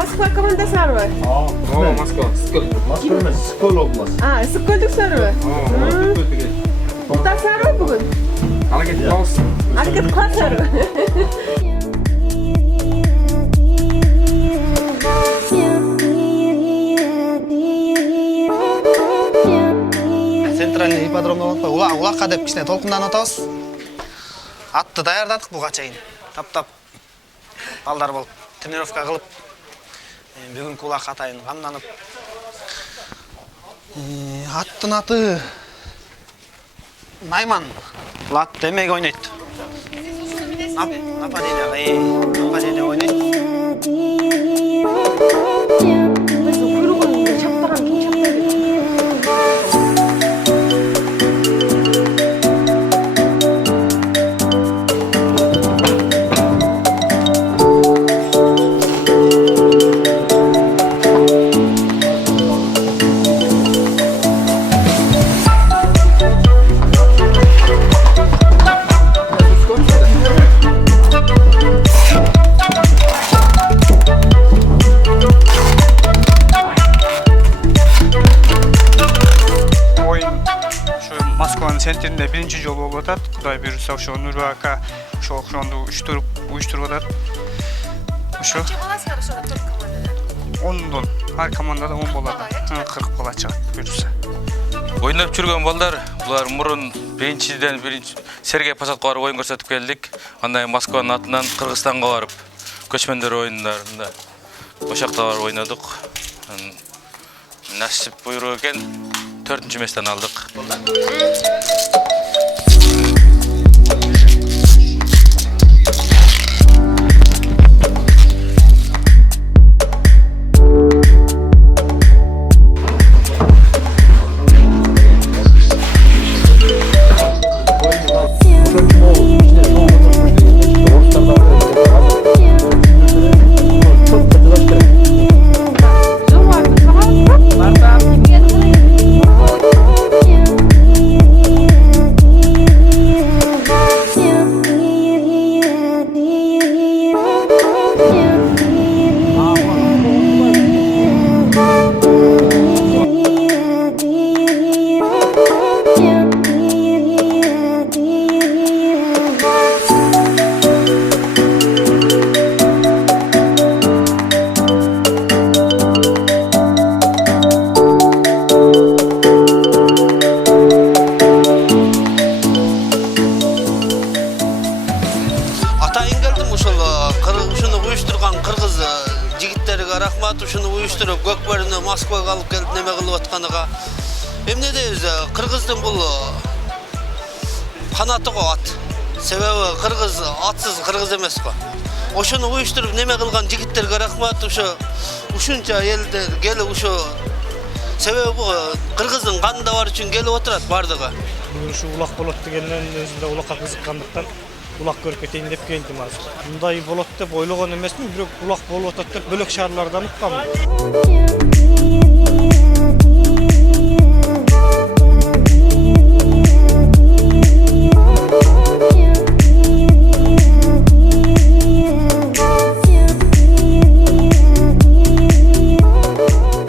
Moskva komandasi var. Moskva. Moskva emas, Skol oblast. Issiqko'llik sarvi. Bitta sarvi bugun. Harakat qilsin. Harakat qil sarvi. Центральный ипподромда улаққа деп кішкене толқындан отабыз. Атты даярдадық бұға чейін. Таптап балдар болып тренировка қылып, бүгінгі улақ атайын қамданып. Аттың аты Найман. Лат демек ойнайды. Нападение ойнайды. Senterinde birinci yol olarak Kuday Birüsa şu Nuraka şu okrandı uyuşturmalar. Şu 10'dan her komandada 10 болады. 40 bola çıkart Birüsa. Ойнап жүрген балдар, бұлар мұрын біріншіден Сергей Посадқа барып ойын көрсетіп келдік. Андай Москваның атынан Қырғызстанға барып көшмендер ойындарында ошақта барып ойнадық. Насип бұйрық екен 4-ші местен алдық. Moskvaga alıp gelip neme kılıp atkanıga. Emne deyiz, Kırgızdın бұл kanatı ko at. Sebebi Kırgız atsız Kırgız emes ko. Oşunu uyuşturup neme kılgan jigitlerge rahmat, uşuncha elde gelip uşu sebebi bu Kırgızdın kanında var üçün gelip oturat bardıga. Bugün şu ulaq bolot degenden özünde ulaqqa kızıkkandықтан ulaq көріп кетейін деп келдім азыр. Bunday bolot деп ойлаған емесмін, бірақ ulaq болуп атат деп бөлек шаарлардан ұққанмын.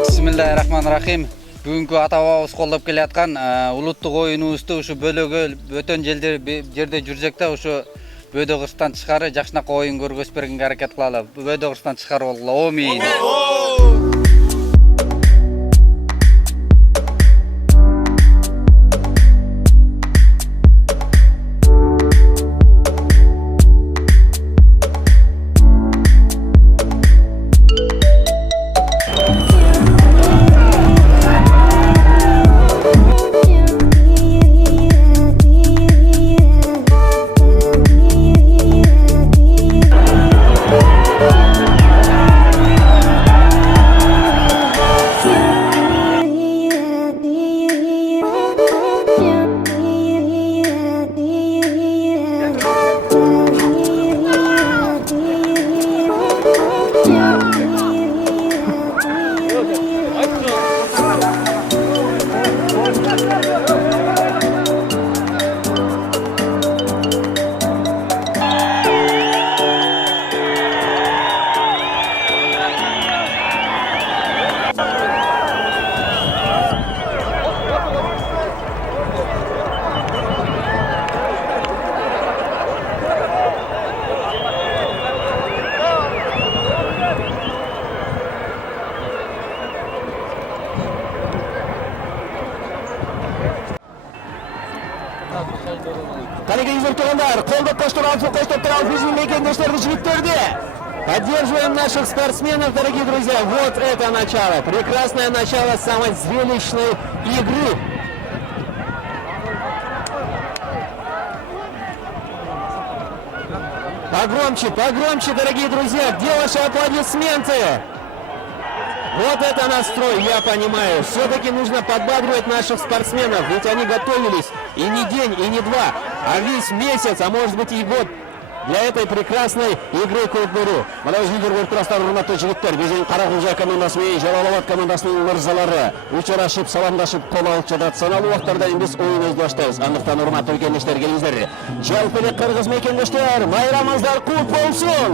Bismillahirrahmanirrahim. Бүгінгі ата-бабамыз қолдап келе жатқан улуттық ойыныбызды ушу бөлөгө бөтөн жерде жүрсекте ушу Бөдөгүрстан тышкары жакшынакы ойын көргөзүп бергенге аракет кылалы. Бөдөгүрстан тышкары болгула. Амин. Құрметті туғандар, қолдап қоштап біздің мекендестерді жігіттерді. Поддерживаем наших спортсменов, дорогие друзья. Вот это начало. Прекрасное начало самой зрелищной игры. Погромче, погромче, дорогие друзья. Где ваши аплодисменты? Вот это настрой, я понимаю. Все-таки нужно подбадривать наших спортсменов, ведь они готовились и не день, и не два, а весь месяц, а может быть и год для этой прекрасной игры Көкбөрі. Мына өзіңдер көріп тұрасыздар, құрметті жігіттер, біздің Қарақұлжа командасы мен Жалал-Абад командасының мырзалары ұшырашып, саламдашып, қол алып жатады. Санаулы уақыттарда біз ойын баштаймыз. Андықтан құрметті мекендештер, келіңіздер. Жалпылық қырғыз мекендештер, байрамыңыздар құт болсын.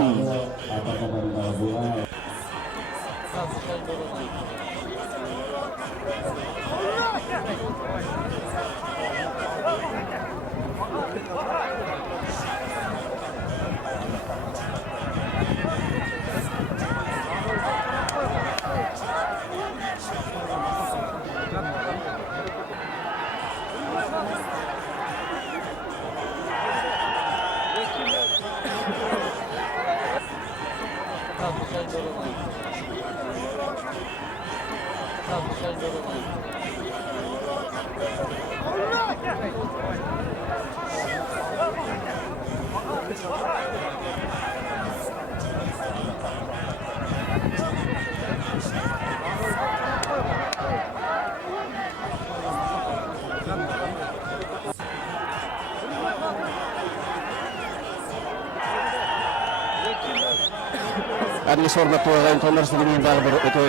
Әділес орнатты оғайын тондарсылығымен дағы бір өте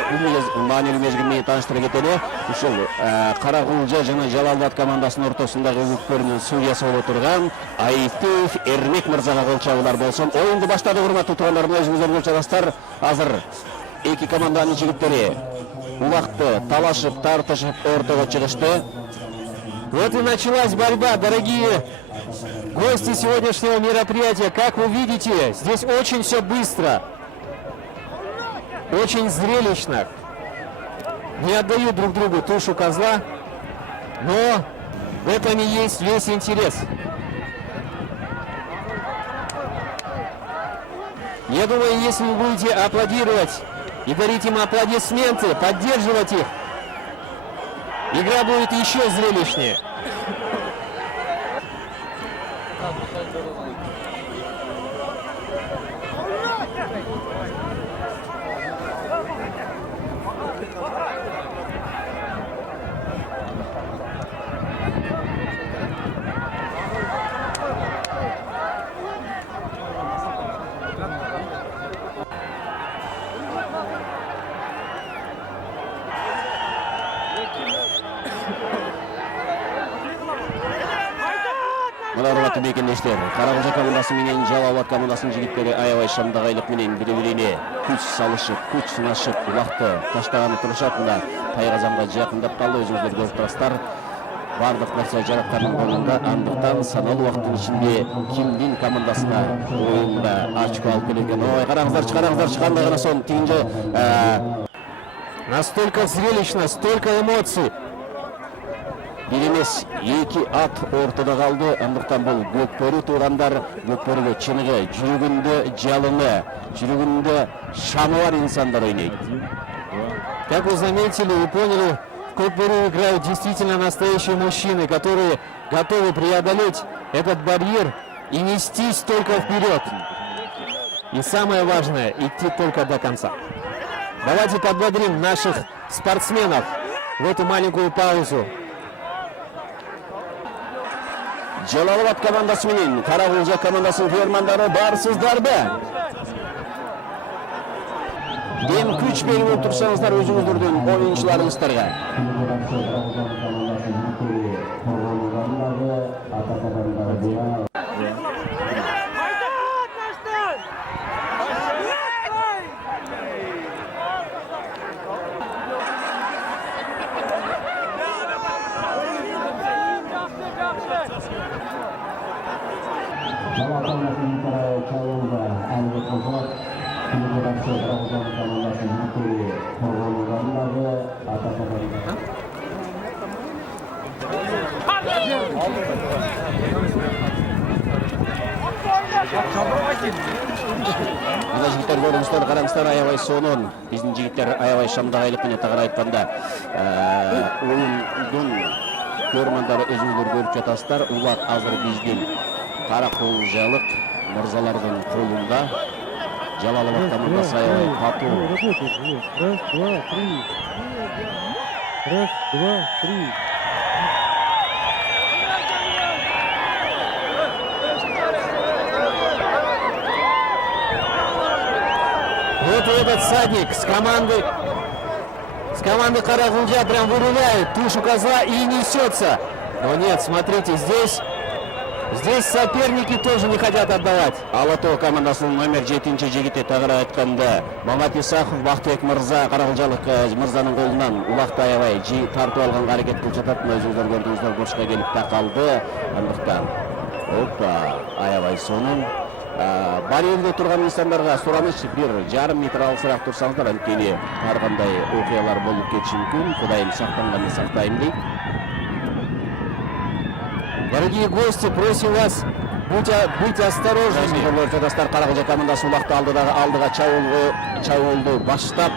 мәнелі мезгілмен таныстыра кетелі. Үшіл Қарақұлжа және Жалал-Абад командасының ортасындағы өкпөрінің судьясы болып отырған Айтеев Ермек мырзаға қол шабылар болсын. Ойынды баштады құрметті туғандарына өзіңіздер көріп жатасыздар. Азыр екі команданың жігіттері улақты талашып, тартышып, ортаға шығышты. Вот и началась борьба, дорогие гости сегодняшнего мероприятия. Как вы видите, здесь очень все быстро. Очень зрелищно. Не отдают друг другу тушу козла, но в этом и есть весь интерес. Я думаю, если вы будете аплодировать и дарить им аплодисменты, поддерживать их, игра будет еще зрелищнее. Мына мекендештер, Қарақұлжа командасы менен Жалал-Абад командасының жігіттері аябай шамдағайлық менен бири-бирине күч салышып, күч сынашып, уақытты таштағаны тұрышатында тайғазамға жақындап қалды. Өзіңіздер көріп тұрасыздар. Барлық нәрсе жарақтарының қолында, андықтан санаулы уақыттың ішінде кимдин командасына ойында очко алып келген. Ой, қараңыздар, шығанда ғана сон тиінже настолько зрелищно, столько эмоций. Bir емес, екі ат ортада қалды. Андықтан бұл Көкбөрі туғандар, Көкбөріге чынығы, жүрегінде жалыны, жүрегінде шамы бар инсандар ойнайды. Как вы заметили и поняли, в Көкбөрі играют действительно настоящие мужчины, которые готовы преодолеть этот барьер и нестись только вперед. И самое важное, идти только до конца. Давайте подбодрим наших спортсменов в эту маленькую паузу. Жалал-Абад командасы менен Қарақұлжа командасының фермандары барсыздарбы? Дем күч беріп отырсаңыздар өзіңіздерден ойыншыларыңыздарға. Мына жигиттер көрүңүздөр, караңыздар, аябай сонун. Биздин жигиттер аябай шамдагайлык менен тагыраак айтканда оюндун көрөрмандары өзүңүздөр көрүп жатасыздар. Улак азыр биздин Караколжалык мырзалардын колунда. Жалалабад командасы аябай татуу. Раз, два, три. Раз, два, три. Вот этот садик с команды Караколжа прям выруляет тушу козла и несется. Но нет, смотрите, здесь соперники тоже не хотят отдавать. Алатоо командасынын номер 7 жигити тагыраак айтканда Мамат Исахов Бактыбек мырза Караколжалык мырзанын колунан улакты аябай тартып алганга аракет кылып жатат. Өзүңүздөр көрдүңүздөр, бошко келип такалды. Андыктан опа, аябай сонун. Барьерде турган инсандарга сураныч, 1,5 метр алысыраак турсаңыздар, анткени ар кандай окуялар болуп кетиши мүмкүн. Кудайым сактанганды сактайм дейт. Дорогие гости, просим вас быть осторожными. Караколжа командасы улакты алдыга чабуулду баштап,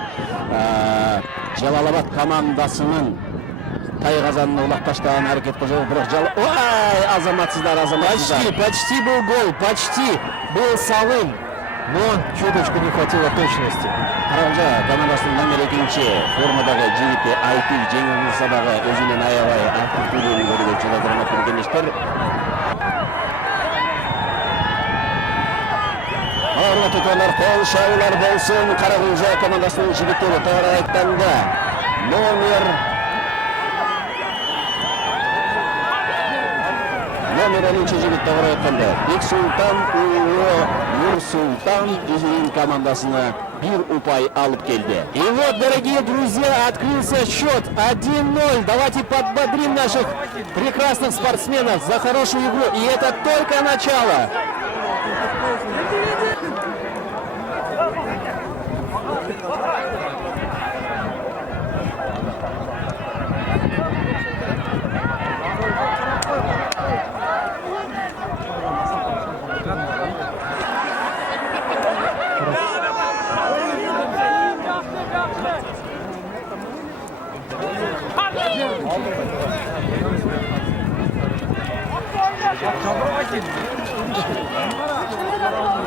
Жалалабад командасынын тайгазанын улак таштаган аракет кылып, бирок ой, азаматсыздар. Почти был гол, почти был салым, но чуточку не хватило точности. Караколжа командасынын номер 2 формадагы жигити Айтик жеңил кылса дагы өзүнүн аябай активдүүлүгүн көргөнчө урматтуу кеңештер. Урматтуу туугандар, кол шабуулар болсун. Караколжа командасынын жигиттери тагыраак айтканда номер 10 жигит тагыраак айтканда Бексултан Нурсултан өзүнүн командасына 1 упай алып келди. И вот, дорогие друзья, открылся счет 1-0. Давайте подбодрим наших прекрасных спортсменов за хорошую игру. И это только начало.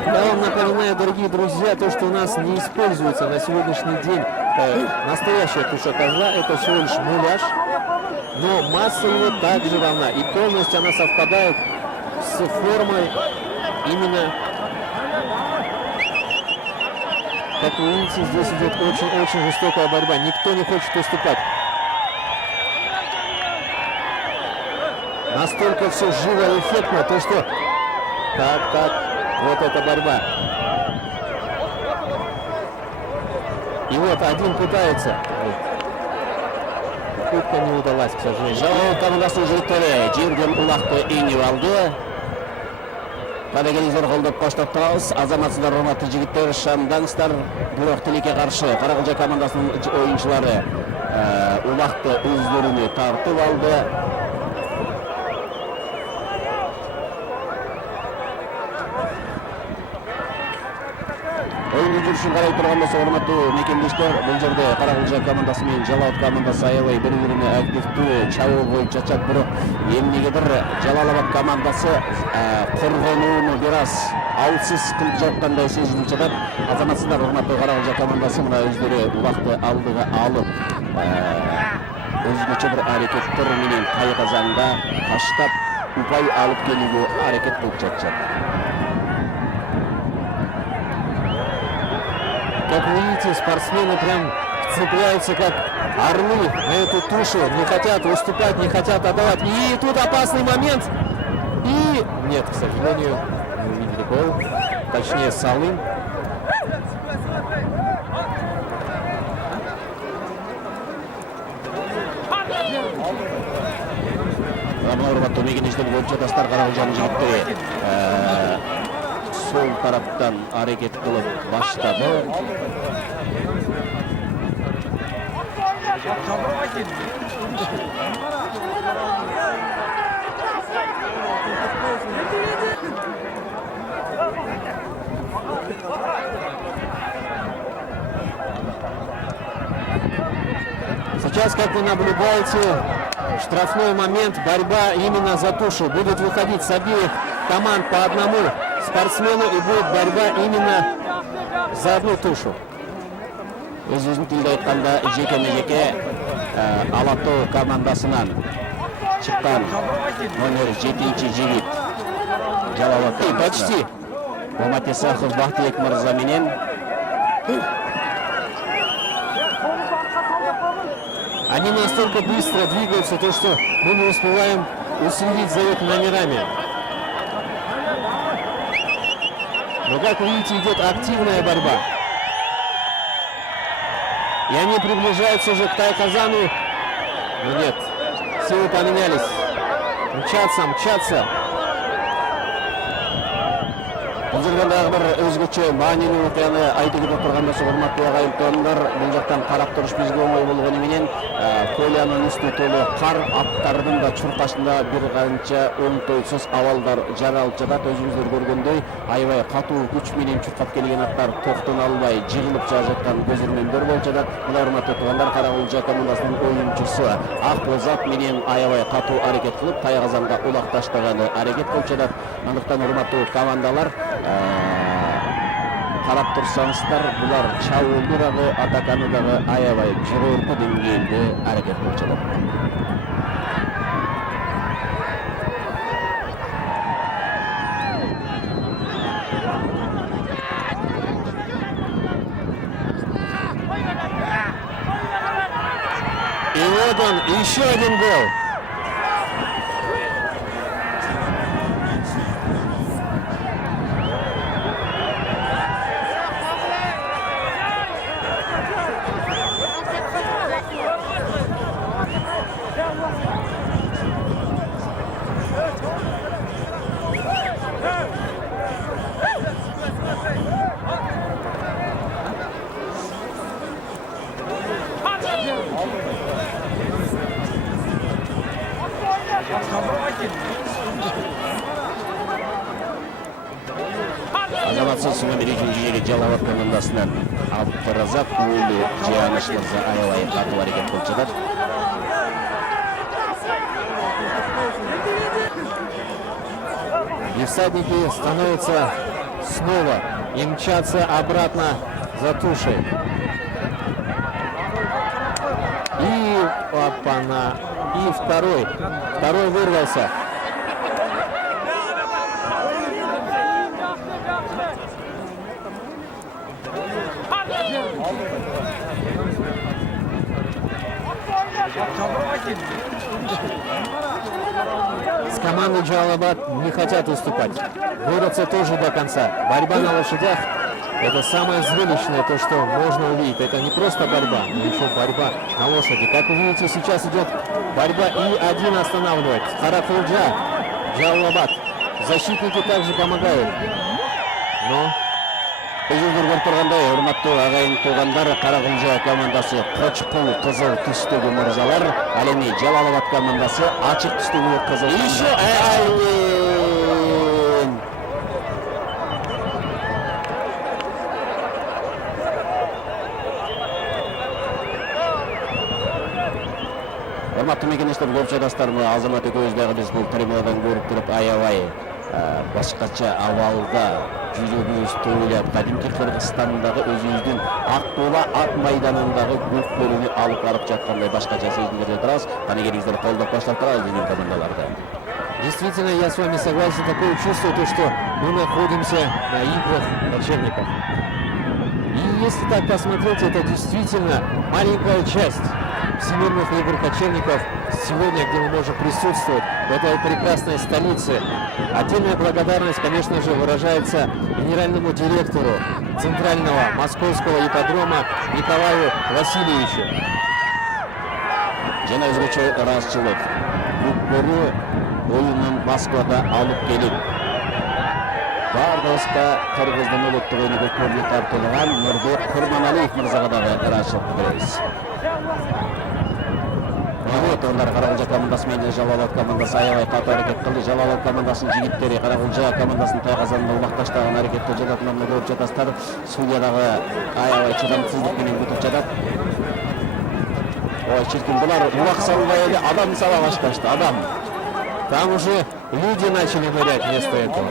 Я вам напоминаю, дорогие друзья, то, что у нас не используется на сегодняшний день настоящая туша козла, это всего лишь муляж, но масса его также равна, и полностью она совпадает с формой именно, как вы видите, здесь идет очень жестокая борьба, никто не хочет уступать. Настолько все живо и эффектно, то что... Так, вот эта борьба. И вот один пытается. Попытка не удалась, к сожалению. Жалал командасынын жигиттери жерден улакты эңип алды. Кадегелиңиздер колдоп коштоп турабыз. Азаматсыздар, урматтуу жигиттер, шамдаңыздар. Бирок тилекке каршы Караколжа командасынын оюнчулары улакты өздөрүнө тартып алды. Oyun жүрүшүн карай турган болсо, урматтуу мекендештер, бул жерде Караколжа командасы менен Жалалабад командасы аябай бири-бирине активдүү чабуул коюп жатышат, бирок эмнегедир Жалалабад командасы коргонууну бир аз алсыз кылып жаткандай сезилип жатат. Азаматсыздар, урматтуу Караколжа командасы мына өздөрү улакты алдыга алып, өзгөчө бир аракеттер менен тайгазанга таштап, упай алып келүүгө аракет кылып жатышат. Как вы видите, спортсмены прям цепляются как орлы на эту тушу, не хотят уступать, не хотят отдавать. И тут опасный момент. И нет, к сожалению, не увидели гол, точнее салым. Урматтуу мекендештер, көрүп жатасыздар, Караколжанын жигиттери sol taraftan hareket kılıp başladı. Сейчас, как вы наблюдаете, штрафной момент, борьба именно за тушу. Будет выходить с обеих команд по одному спортсмену и будет борьба именно за одну тушу. Өзүнүн тилде айтканда жеке-жеке Алатоо командасынан чыккан номер 7-чи жигит Жалалат. Почти. Оматесахов Бактыбек мырза менен Они настолько быстро двигаются, то что мы не успеваем уследить за их номерами. Но, как видите, идет активная борьба. И они приближаются уже к Тайказану. Но нет, силы поменялись. Мчатся. бул жерден дагы бир өзгөчө маанилүү окуяны айтып өтүп турганда урматтуу агайындар, бул жактан карап туруш бизге оңой болгону менен Колянын үстү толу кар, аттардын да чуркашында бир канча оңтойсуз абалдар жаралып жатат. Өзүңүздөр көргөндөй аябай катуу күч менен чуркап келген аттар токтоно албай жыгылып жаткан көзөрмөндөр болуп жатат. Мына урматтуу туугандар, Каракулча командасынын оюнчусу Акбозат менен аябай катуу аракет кылып Тайказанга улак таштаганы аракет кылып жатат. Андыктан урматтуу командалар, карап турсаңыздар, булар чабуулду дагы, атаканы дагы аябай жогорку деңгээлде аракет кылып жатат. И вот он, еще один гол. Азаматсыз номер 2-жиги Жалалат командасынан Абдыразак уулу Жааныш мырза аябай катуу аракет кылып жатат. И всадники становятся снова и мчатся обратно за тушей. И опана, и второй вырвался. С командой Джалалабад не хотят уступать. Борются тоже до конца. Борьба на лошадях — это самое зрелищное, то, что можно увидеть. Это не просто борьба, но еще борьба на лошади. Как вы видите, сейчас идет борьба, и один останавливает. Каракулча, Джалалабад. Защитники также помогают. Но Өзүңүздөр көрүп тургандай, урматтуу агайын туугандар, Каракулча командасы кочкул кызыл түстөгү мырзалар, ал эми Жалалабад командасы ачык түстөгү кызыл. еще один. Урматтуу мекенештер, көрүп жатасыздар, Азамат экөөбүз дагы биз бул тримадан көрүп туруп аябай башкача абалда жүрөгүбүз тойлап, кадимки Кыргызстандагы өзүбүздүн Ак Буула ат майданындагы көкпөрүнү алып барып жаткандай башкача сезимдерде турабыз. Кане келиңиздер, колдоп баштап турабыз біздің командаларды. Действительно, я с вами согласен. Такое чувство, то, что мы находимся на играх кочевников. И если так посмотреть, это действительно маленькая часть всемирных игр кочевников сегодня, где мы можем присутствовать в этой прекрасной столице. Отдельная благодарность, конечно же, выражается генеральному директору Центрального Московского ипподрома Николаю Васильевичу. Жана өзгөчө ыраазычылык. Көкпөрү оюнун Москвада алып келип, бардыгыбызга Кыргыздын улуттук оюну көкпөрүнү тартылган Нурбек Курманалиев мырзага дагы ыраазычылык билдиребиз. Onlar Каракулжа командасы менен Жалал-Абад командасы аябай катуу аракет кылды. Жалал-Абад командасынын жигиттери Каракулжа командасынын тайгазанын улмакташтаган аракетте жатат. Көрүп жатасыздар. Судьядагы аябай чыдамсыздык менен күтүп жатат. Ой, чиркин, булар улак салбай эле адам сала башташты. Адам. Там уже люди начали нырять вместо этого.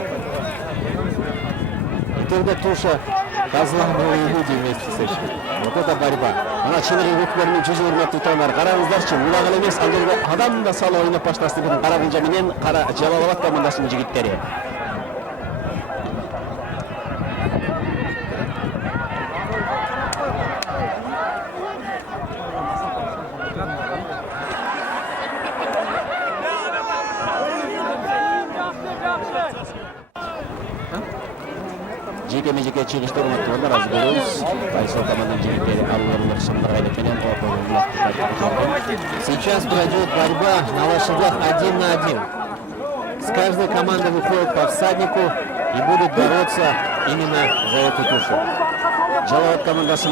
И тогда туша разламывали люди вместе с этим. Вот это борьба. Ана чыныгы көкмөрүнүн жүзү урматтуу туугандар, караңыздарчы, улак эле эмес, ал жерде адам да сала ойноп башташты. Каракулжа менен Жалал-Абад командасынын жигиттери. Жеке-жеке чыгыштар урматтуулар, азыр көрөбүз. Кайсы команданын жигиттери алырлык шымдыргайлык менен Сейчас пройдет борьба на лошадях 1 на 1. С каждой команды выходит по всаднику и будут бороться именно за эту тушу. Жалал-Абад командасы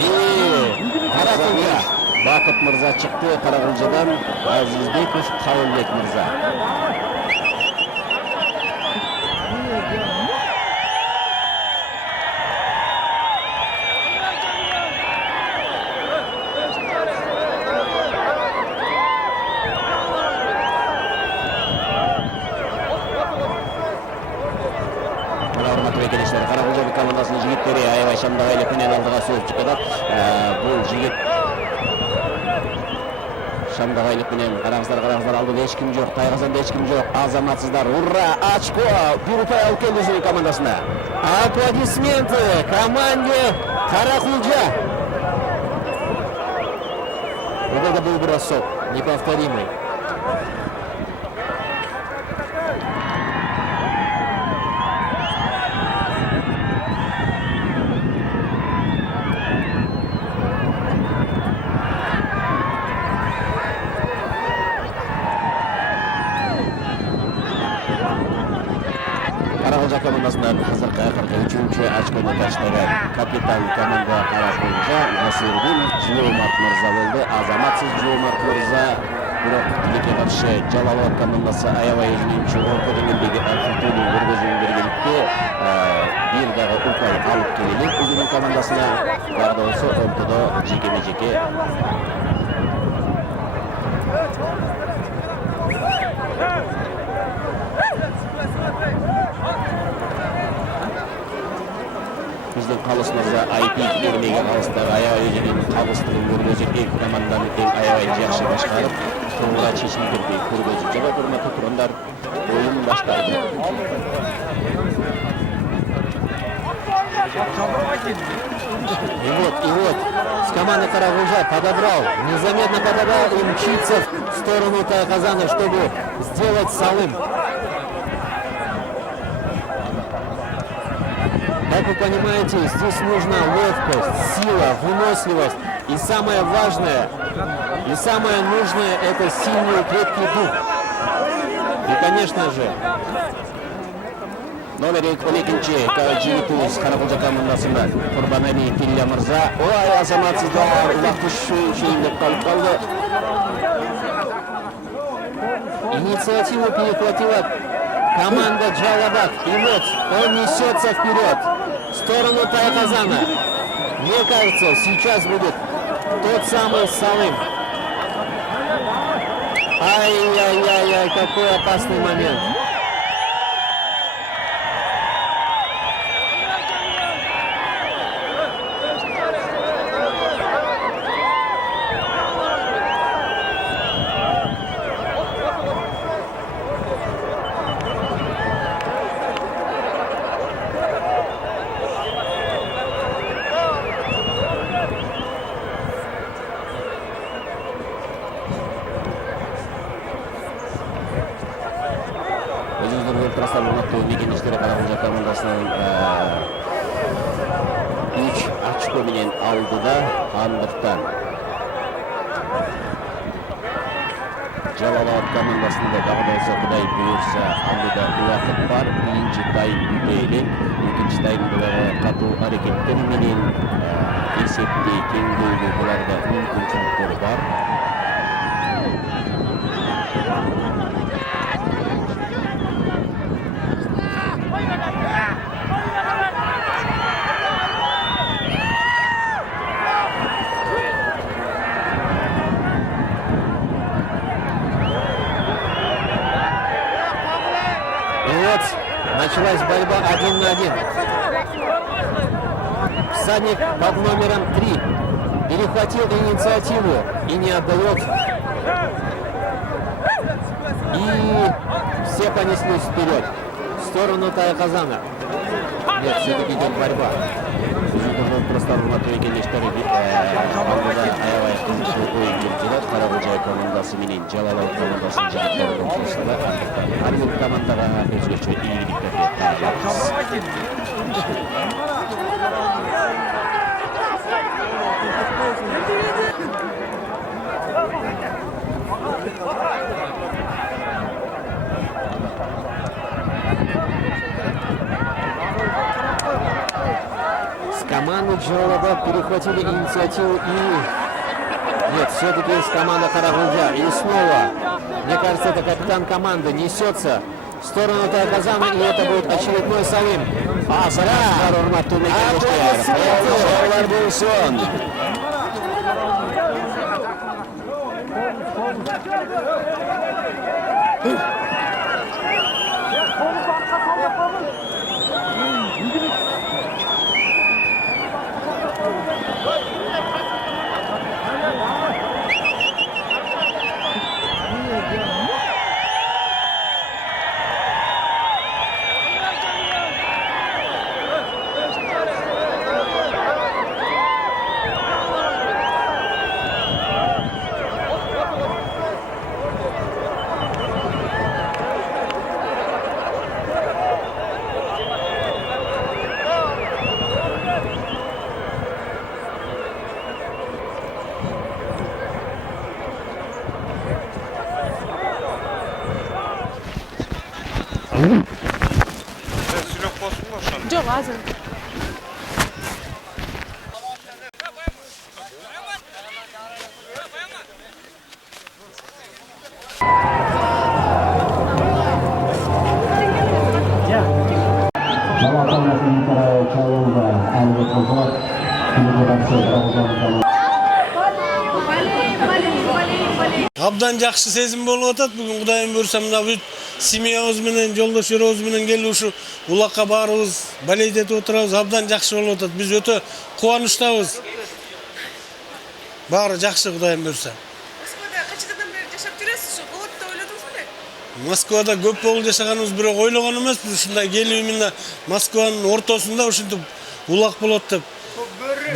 Каракулжа. Бакыт мырза чыкты, Каракулжадан Азизбеков Кабылбек мырза. Каракулжа командасынын жигиттери аябай шамдагайлык менен алдыга сөөп чыгат. Бул жигит шамдагайлык менен караңыздар алдыда эч ким жок, тайгазанда эч ким жок. Азаматсыздар, ура! Очко! Бир упай алып келди өзүнүн командасына. Аплодисменты команде Каракулжа. Вот это был бросок, неповторимый. Каракулжа командасынан азыркы акыркы 3-чү очкону таштаган капитан команда Каракулжа Насирдинов Жомарт мырза болду. Азаматсыз Жомарт мырза бирок тилекке каршы Жалал-Абад командасы аябай өзүнүн орто деңгээлдеги футболун көргөзүүнү бергенде бир дагы упай алып келели өзүнүн командасына. Дагы да болсо ортодо жеке-жеке биздин Калыс мырза IP бермеге калыстагы аябай өзүнүн калыстыгын көргөзүп, эки команданы тең аябай жакшы башкарып, туура чечимдерди көргөзүп жатат. Урматтуу турандар, оюн башталды. И вот, с команды Каракулжа подобрал, незаметно подобрал и мчится в сторону Тайгазана, чтобы сделать салым. Как вы понимаете, здесь нужна ловкость, сила, выносливость. И самое важное, и самое нужное – это сильный и крепкий дух. И, конечно же, номер 12-чи жигитибиз Каракулжа командасында Курбанали Тилля мырза. Ой, азаматсыздар, улак түшүшүн деп калды. Инициативу перехватила команда Жалал-Абад. И вот он несется вперед в сторону Тайгазана. Мне кажется, сейчас будет тот самый салым. Ай-яй-яй-яй, какой опасный момент. Мекенештери Каракулжа командасынын 3 очко менен алдыда, андыктан Жалал-Абад командасында дагы да болсо Кудай буйрса алдыда убакыт бар. Биринчи тайм бүтөйлү, экинчи таймда дагы катуу аракеттер менен эсепти теңдөөгө буларда мүмкүнчүлүктөр бар. Началась борьба 1 на 1. Всадник под номером 3 перехватил инициативу и не отдает. И все понеслись вперед, в сторону Тайказана. Нет, все-таки идет борьба. Просто урматтуу кеңештер алдыда аябай кызыктуу оюн жүргүзүлөт. Каракожа командасы менен Жалал командасынын жигиттеринин ортосунда ар бир командага өзгөчө ийгиликтерди каалайбыз. С команды Джалалабад перехватили инициативу и... Нет, все-таки с команды Карагулджа. И снова, мне кажется, это капитан команды несется в сторону Тайказана, и это будет очередной салым. Жоқ, азыр. Жалал командасынын чалууга аракет кылып, күнүгө каршы Каракожа Абдан жакшы сезим болуп атат. Бүгүн Кудайым буйрса мына бүт семьябыз менен, жолдошторубуз менен келип ушу улакка баарыбыз болеть этип отурабыз. Абдан жакшы болуп атат. Биз өтө кубанычтабыз. Баары жакшы Кудайым буйрса. Москвада качадан бери жашап жүрөсүз, ушу болот деп ойлодуңузбу беле? Москвада көп болуп жашаганыбыз бирок ойлогон эмеспиз. Ушундай келип мына Москванын ортосунда ушинтип улак болот деп,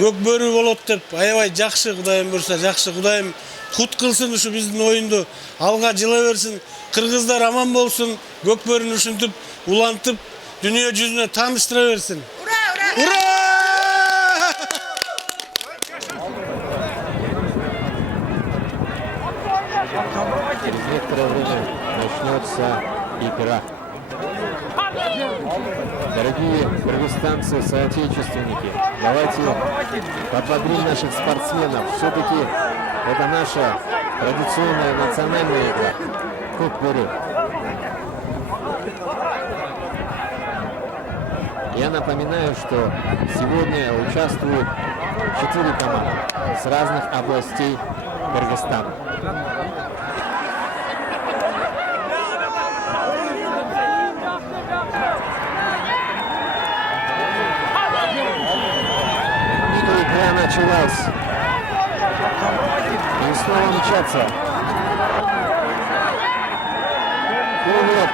көк бөрү болот деп аябай жакшы Кудайым буйрса, жакшы. Кудайым кут кылсын ушу биздин оюнду алга жыла берсин. Кыргыздар аман болсун, көк бөрүн ушинтип улантып дүйнө жүзүнө тааныштыра берсин. Ура! Ура! Через некоторое время начнется игра. Дорогие кыргызстанцы, соотечественники, давайте подбодрим наших спортсменов. Все-таки это наша традиционная национальная игра. Көкбөрү. Я напоминаю, что сегодня участвуют 4 команды с разных областей Кыргызстана. Игра началась. И снова мчаться. Вперед.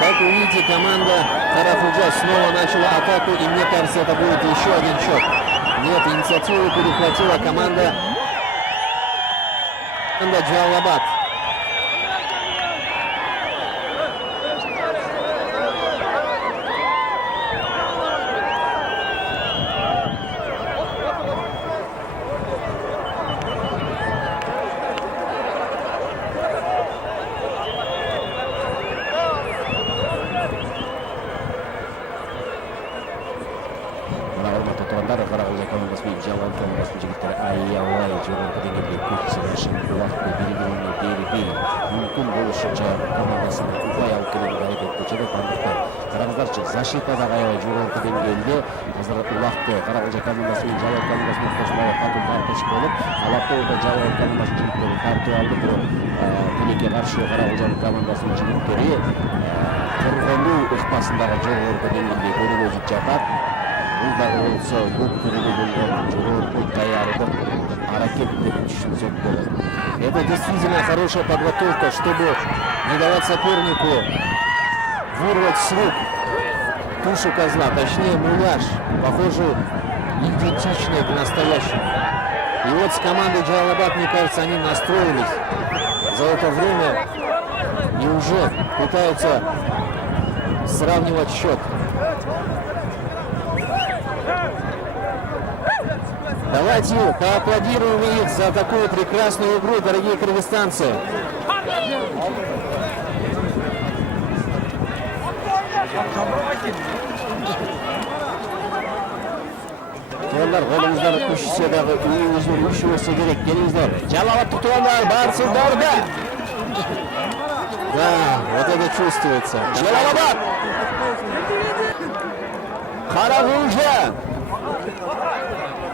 Как вы видите, команда Каракожа снова начала атаку, и мне кажется, это будет еще один счет. Нет, инициативу перехватила команда Джалалабад. Каракожа командасы менен Жалал командасынын жигиттери аябай жогорку деңгээлде күч сынашып, убакытты бири-бирине бербей, мүмкүн болушунча командасын убай алып келүүгө аракет кылышат. Андыктан караңыздарчы, защита да аябай жогорку деңгээлде. Азыр улакты Каракылча командасы менен Жалал командасынын ортосундагы катуу тартыш болуп, ал автода Жалал командасынын жигиттери тартып алды, бирок тилекке каршы Каракылчанын командасынын жигиттери коргонуу ыкпасындагы жогорку деңгээлде көргөзүп жатат. Бул дагы болсо көп күнүгө болгон жогорку даярдык аракет деп түшүнсөк болот. Это действительно хорошая подготовка, чтобы не давать сопернику вырвать с рук тушу козла, точнее муляж, похожий идентичный к настоящему. И вот с командой Джалалабад, мне кажется, они настроились за это время и уже пытаются сравнивать счет. Давайте поаплодируем их за такую прекрасную игру, дорогие кыргызстанцы. Туғандар, қолыңыздар үшісе дағы үйіңіздің үші өсе керек. Келіңіздер. Жалалабад туғандар, барсыздар да. Да, вот это чувствуется. Жалалабад! Каракылча!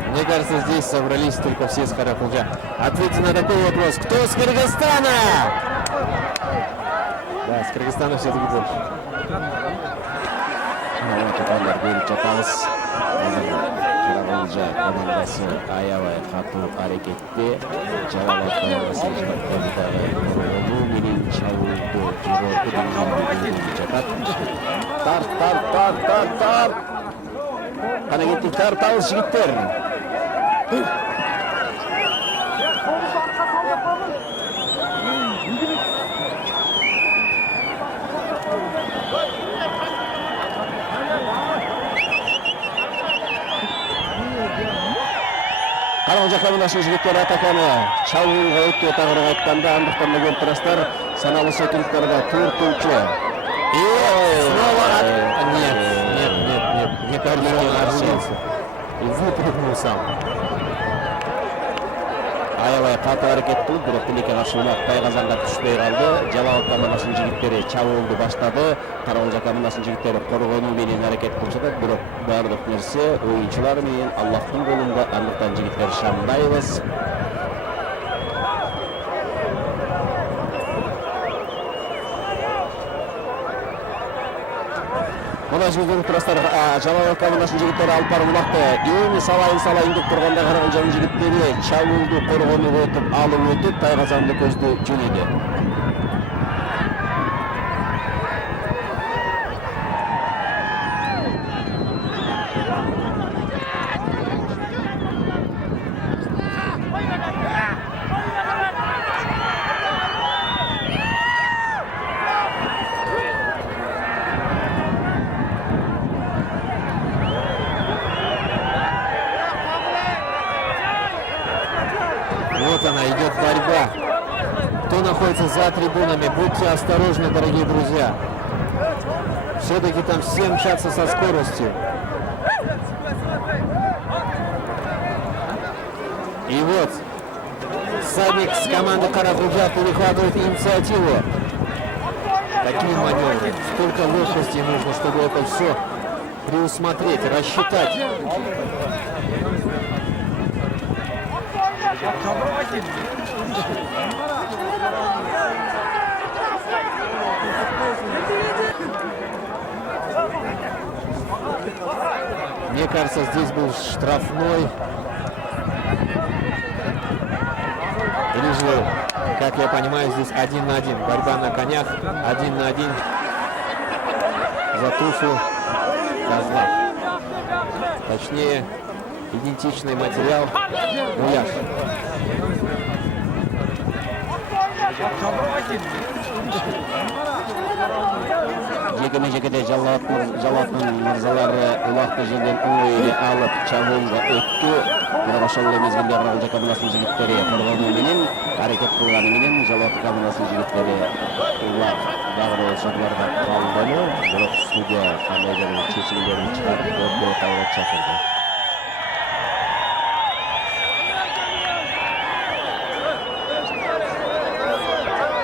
Мне кажется, здесь собрались только все с Каракылча. Ответьте на такой вопрос. Кто с Кыргызстана? Да, с Кыргызстана все-таки больше. Туғандар, беріп жатамыз. Каракылча командасы аябай катуу аракетте. Жалалабад командасы коргонуу менен чабуулду жогорку деңгээлде жатат. Тарт. Кана кеттик, тартабыз жигиттер. Каракылча командасынын жигиттери атаканы чабуулга өтүп тагыраак айтканда, андыктан да көрүп турасыздар, саналуу секундтарда 4-чү. Нет, мне кажется, он ошибся. И выпрыгнул сам. Аябай катуу аракет кылып, бирок тилекке каршы улак тайгазанга түшпөй калды. Жалалабад командасынын жигиттери чабуулду баштады. Каракылча командасынын жигиттери коргонуу менен аракет кылып жатат, бирок баардык нерсе оюнчулар менен Аллахтын колунда. Андыктан жигиттер шамдайбыз. Мына жерден турастар, Жалалабад командасынын жигиттери алып барып улакты эми салайын деп турганда Каракылчанын жигиттери чабуулду коргонууга өтүп алып өтүп тайгазанды көздү жөнөдү. Вот она, идет борьба. Кто находится за трибунами, будьте осторожны, дорогие друзья. Все-таки там все мчатся со скоростью. И вот всадник с команды Каракылча перехватывает инициативу. Такие маневры, столько ловкости нужно, чтобы это все предусмотреть, рассчитать. Мне кажется, здесь был штрафной. Или же, как я понимаю, здесь 1 на 1. Борьба на конях 1 на 1 за тушу козла. Точнее, идентичный материал муляж. Жеке-жекеде Жалалабадтын мырзалары улакты жерден оңой эле алып чабуулга өттү. Бирок ошол эле мезгилде Каракылча командасынын жигиттери коргонуу менен аракет кылганы менен Жалалабад командасынын жигиттери улак дагы да болсо буларга калдыны. Бирок судья кандайдыр чечимдерин чыгарып өткөрүп чакырды.